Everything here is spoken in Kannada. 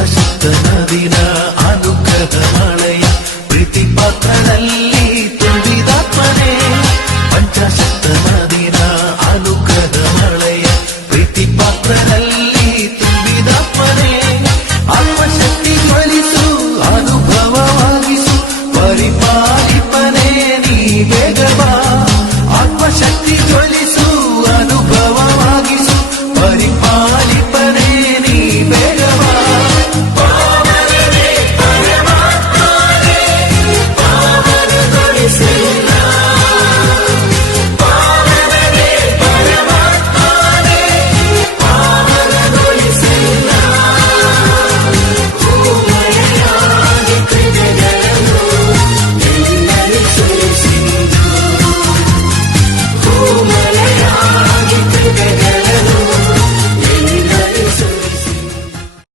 ಪಂಚಶಕ್ತನ ದಿನ ಅನುಗ್ರಹ ಮಳೆಯ ಪ್ರೀತಿ ಪಾತ್ರದಲ್ಲಿ ತುಂಬಿದಾತ್ಮನೆ. ಪಂಚಶಕ್ತನ ದಿನ ಅನುಗ್ರಹ ಮಳೆಯ ಪ್ರೀತಿ ಪಾತ್ರದಲ್ಲಿ